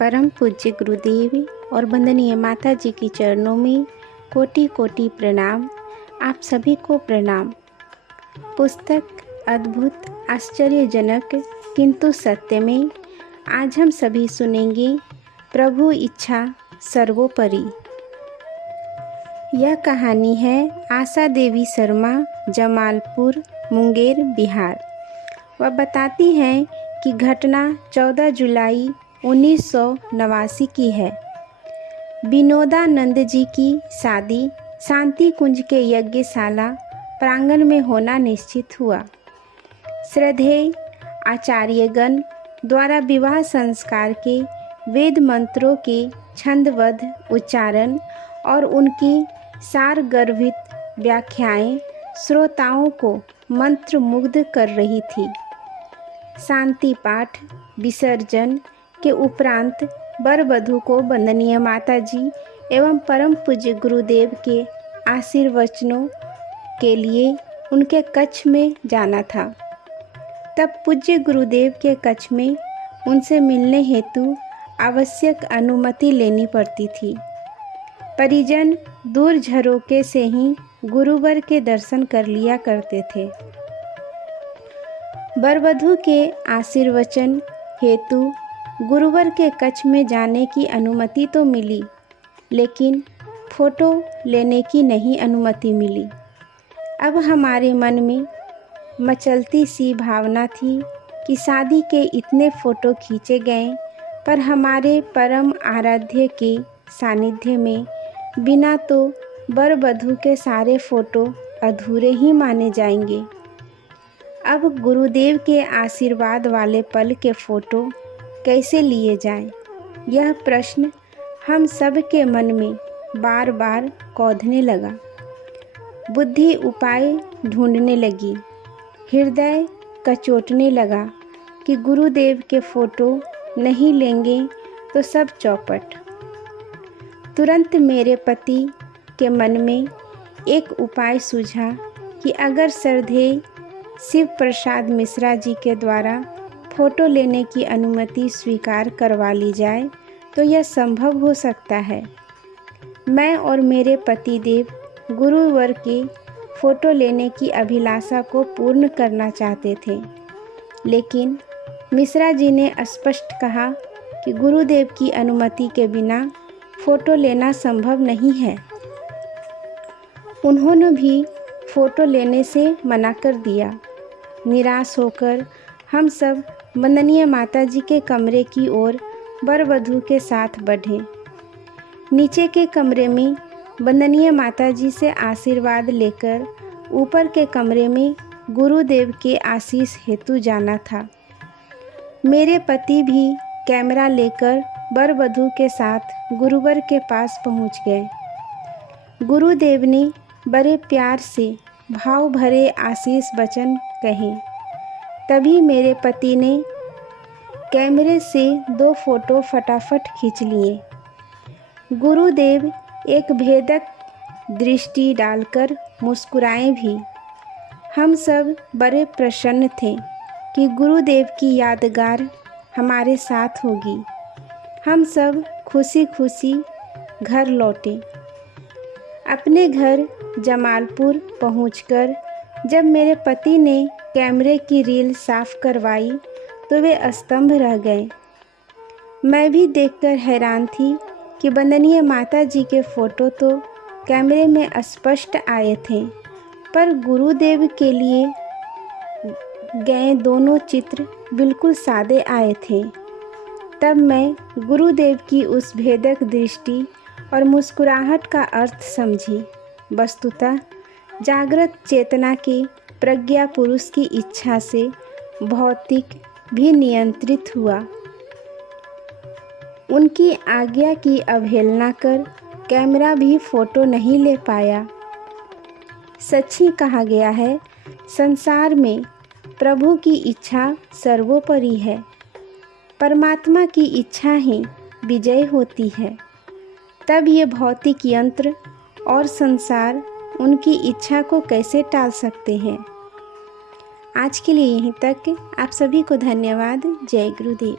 परम पूज्य गुरुदेव और वंदनीय माता जी की चरणों में कोटि कोटि प्रणाम। आप सभी को प्रणाम। पुस्तक अद्भुत आश्चर्यजनक किंतु सत्य में आज हम सभी सुनेंगे प्रभु इच्छा सर्वोपरि। यह कहानी है आशा देवी शर्मा, जमालपुर, मुंगेर, बिहार। वह बताती हैं कि घटना 14 जुलाई 1989 की है। विनोदानंद जी की शादी शांति कुंज के यज्ञशाला प्रांगण में होना निश्चित हुआ। श्रद्धेय आचार्यगण द्वारा विवाह संस्कार के वेद मंत्रों के छंदबद्ध उच्चारण और उनकी सारगर्भित व्याख्याएं श्रोताओं को मंत्रमुग्ध कर रही थी। शांति पाठ विसर्जन के उपरांत वर वधू को वंदनीय माता जी एवं परम पूज्य गुरुदेव के आशीर्वचनों के लिए उनके कक्ष में जाना था। तब पूज्य गुरुदेव के कक्ष में उनसे मिलने हेतु आवश्यक अनुमति लेनी पड़ती थी। परिजन दूर झरोके से ही गुरुवर के दर्शन कर लिया करते थे। वर वधू के आशीर्वचन हेतु गुरुवर के कक्ष में जाने की अनुमति तो मिली, लेकिन फोटो लेने की नहीं अनुमति मिली। अब हमारे मन में मचलती सी भावना थी कि शादी के इतने फ़ोटो खींचे गए, पर हमारे परम आराध्य के सानिध्य में बिना तो वर वधू के सारे फ़ोटो अधूरे ही माने जाएंगे। अब गुरुदेव के आशीर्वाद वाले पल के फ़ोटो कैसे लिए जाएं? यह प्रश्न हम सब के मन में बार बार कौंधने लगा। बुद्धि उपाय ढूंढने लगी। हृदय कचोटने लगा कि गुरुदेव के फ़ोटो नहीं लेंगे तो सब चौपट। तुरंत मेरे पति के मन में एक उपाय सूझा कि अगर श्रद्धेय शिव प्रसाद मिश्रा जी के द्वारा फ़ोटो लेने की अनुमति स्वीकार करवा ली जाए तो यह संभव हो सकता है। मैं और मेरे पतिदेव गुरुवर के फ़ोटो लेने की अभिलाषा को पूर्ण करना चाहते थे, लेकिन मिश्रा जी ने स्पष्ट कहा कि गुरुदेव की अनुमति के बिना फ़ोटो लेना संभव नहीं है। उन्होंने भी फ़ोटो लेने से मना कर दिया। निराश होकर हम सब वंदनीय माता जी के कमरे की ओर वर वधू के साथ बढ़े। नीचे के कमरे में वंदनीय माता जी से आशीर्वाद लेकर ऊपर के कमरे में गुरुदेव के आशीष हेतु जाना था। मेरे पति भी कैमरा लेकर वर वधू के साथ गुरुवर के पास पहुंच गए। गुरुदेव ने बड़े प्यार से भाव भरे आशीष वचन कहे। तभी मेरे पति ने कैमरे से 2 फ़ोटो फटाफट खींच लिए। गुरुदेव एक भेदक दृष्टि डालकर मुस्कुराए भी। हम सब बड़े प्रसन्न थे कि गुरुदेव की यादगार हमारे साथ होगी। हम सब खुशी खुशी घर लौटे। अपने घर जमालपुर पहुंचकर जब मेरे पति ने कैमरे की रील साफ करवाई तो वे स्तंभ रह गए। मैं भी देखकर हैरान थी कि वंदनीय माता जी के फ़ोटो तो कैमरे में स्पष्ट आए थे, पर गुरुदेव के लिए गए दोनों चित्र बिल्कुल सादे आए थे। तब मैं गुरुदेव की उस भेदक दृष्टि और मुस्कुराहट का अर्थ समझी। वस्तुतः जागृत चेतना के प्रज्ञा पुरुष की इच्छा से भौतिक भी नियंत्रित हुआ। उनकी आज्ञा की अवहेलना कर कैमरा भी फ़ोटो नहीं ले पाया। सच ही कहा गया है, संसार में प्रभु की इच्छा सर्वोपरि है। परमात्मा की इच्छा ही विजय होती है। तब ये भौतिक यंत्र और संसार उनकी इच्छा को कैसे टाल सकते हैं। आज के लिए यहीं तक। आप सभी को धन्यवाद। जय गुरुदेव।